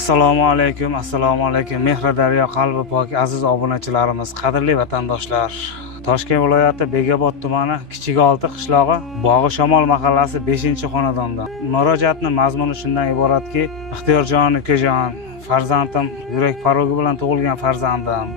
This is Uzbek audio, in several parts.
Assalomu alaykum. Mehri daryo qalbi pok aziz obunachilarimiz, qadrli vatandoshlar. Toshkent viloyati Begobod tumani Kichik-Olti qishlog'i Bog'i Shamol mahallasi 5-xonadonda. Murojaatning mazmuni shundan iboratki, Ixtiyorjon ukajon, farzandim, yurak farogi bilan tug'ilgan farzandim.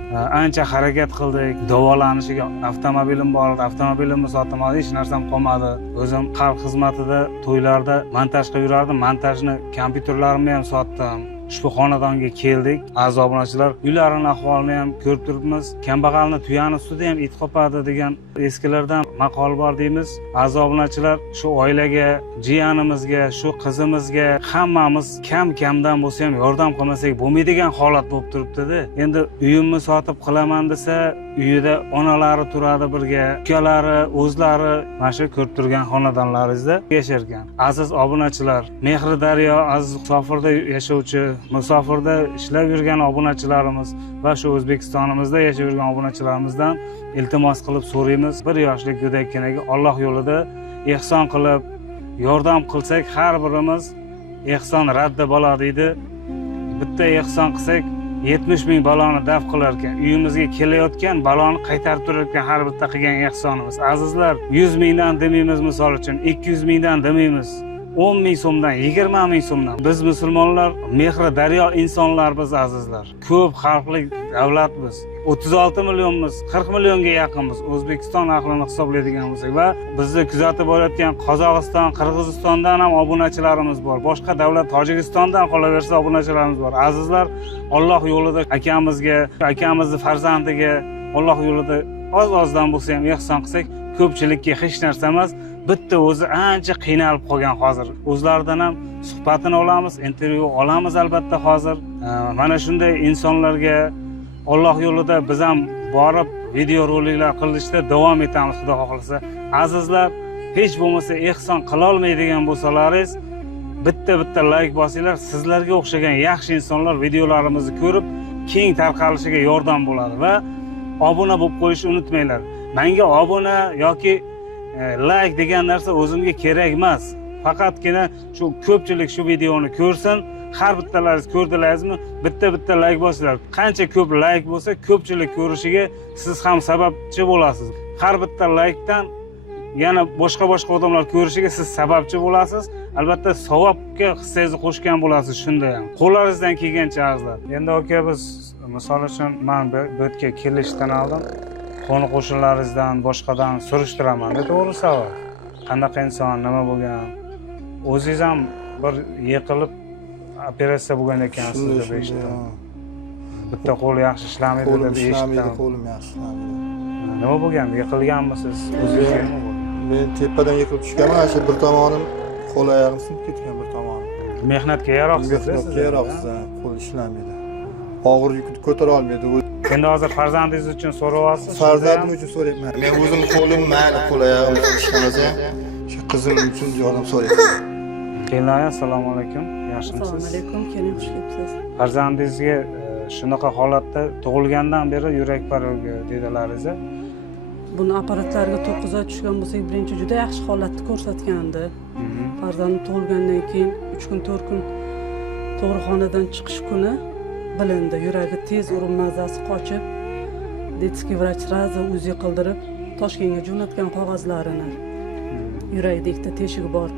Ancha harakat qildik, davolanishiga avtomobilim bor, avtomobilimni sotdim, hech narsam qolmadi. O'zim xalq xizmatida, to'ylarda montaj qilib yurardim, montajni kompyuterlarimni ham sotdim. Ushbu xonadonga keldik. Aziz obunachilar, uylarning ahvolini ham ko'rib turibmiz. Kambag'alni tuyani ustida ham it qopadi degan eskilardan maqol bor deymiz. Aziz obunachilar, shu oilaga, jiyanimizga, shu qizimizga hammamiz kam-kamdan bo'lsa ham yordam qilmasak bo'lmaydigan holat bo'lib turibdi-da. Endi uyimni sotib qilaman desa, uyida onalari turadi birga, ukalari, o'zlari mana shu ko'rib turgan xonadonlaringizda yasharkan. Aziz obunachilar, Mehri daryo aziz musofirda yashovchi, musofirda ishlab yurgan obunachilarimiz va shu O'zbekistonimizda yashab yurgan obunachilarimizdan iltimos qilib so'raymiz. Bir yoshlik go'dakkinaga Alloh yo'lida ehson qilib yordam qilsak, har birimiz ehson radda bo'ladi deydi. Bitta ehson qilsak 70 ming baloni daf qilar ekan. Uyimizga kelayotgan baloni qaytarib turar ekan har bitta qilgan ehsonimiz. Azizlar, 100 mingdan demaymiz, misol uchun 200 mingdan demaymiz. 10 ming so'mdan, 20 ming so'mdan. Biz musulmonlar mehri daryo insonlar biz azizlar. Ko'p xalqli davlatmiz. 36 millionmiz, 40 millionga yaqinmiz. O'zbekiston ahlini hisoblaydigan bo'lsak va bizni kuzatib borayotgan Qozog'iston, Qirg'izistondan ham obunachilarimiz bor. Boshqa davlat Tojikistondan qolaversa obunachilarimiz bor. Azizlar, Alloh yo'lida akamizga, akamizning farzandiga Alloh yo'lida oz-ozdan bo'lsa ham ehson qilsak, ko'pchilikka hech narsa emas. Bitta o'zi ancha qiynalib qolgan hozir. O'zlaridan ham suhbatini olamiz, intervyu olamiz albatta hozir. Mana shunday insonlarga Alloh yo'lida biz ham borib video roliklar qilishda davom etamiz xudo xohlasa. Azizlar, hech bo'lmasa ehson qila olmaydigan bo'lsalaringiz, bitta like bosinglar. Sizlarga o'xshagan yaxshi insonlar videolarimizni ko'rib, keng tarqalishiga yordam bo'ladi va obuna bo'lib qo'yishni unutmanglar. Menga obuna yoki like degan narsa o'zimga kerak emas. Faqatgina shu ko'pchilik shu videoni ko'rsin. Har bittalaringiz ko'rdilaringizmi? Bitta like bosinglar. Qancha ko'p like bo'lsa, ko'pchilik ko'rishiga siz ham sababchi bo'lasiz. Har bitta likedan yana boshqa odamlar ko'rishiga siz sababchi bo'lasiz. Albatta savobga hissangizni qo'shgan bo'lasiz shunda ham. Qo'llaringizdan kelgancha azizlar. Endi aka, biz misol uchun men bu yerga kelishdan oldin qo'ni qo'shnilaringizdan, boshqadan surishtiraman. To'g'ri savol. Qanaqa inson, nima bo'lgan? O'zingiz ham bir yiqilib operatsiya bo'lgan ekansiz deb eshitdim. Bitta qo'l yaxshi ishlamaydi deb eshitdim. Qo'lim yaxshi ishlamaydi. Nima bo'lgan? Yiqilganmisiz? O'zingizga nima bo'ldi? Men tepadan yiqilib tushganman, ana shu bir tomonim qo'l oyog'im sinib ketgan, bir tomonim. Mehnatga yaroqsiz, Mehnatga yaroqsiz, qo'l ishlamaydi. Og'ir yukni ko'tara olmaydi. Endi hozir farzandingiz uchun so'rayapsiz? Farzandim uchun so'rayapman. Men o'zim qo'lim mayli, qo'l oyog'im ishlamasa, shu qizim uchun yordam so'rayapman. Kelinlar, assalomu alaykum. Yaxshimisiz? Assalomu alaykum, keling, xush kelibsiz. Farzandingizga shunaqa holatda tug'ilgandan beri yurak farogi dedilaringiz. Buni apparatlarga 9 oy tushgan bo'lsak, birinchi juda yaxshi holatni ko'rsatgandi. Farzandim tug'ilgandan keyin 3 kun, 4 kun tug'ruqxonadan chiqish kuni bilindi. Yuragi tez urib mazasi qochib, detskiy vrach sразу UZI qildirib, Toshkentga jo'natgan qog'ozlarini. Yurakda ikkita teshigi bor.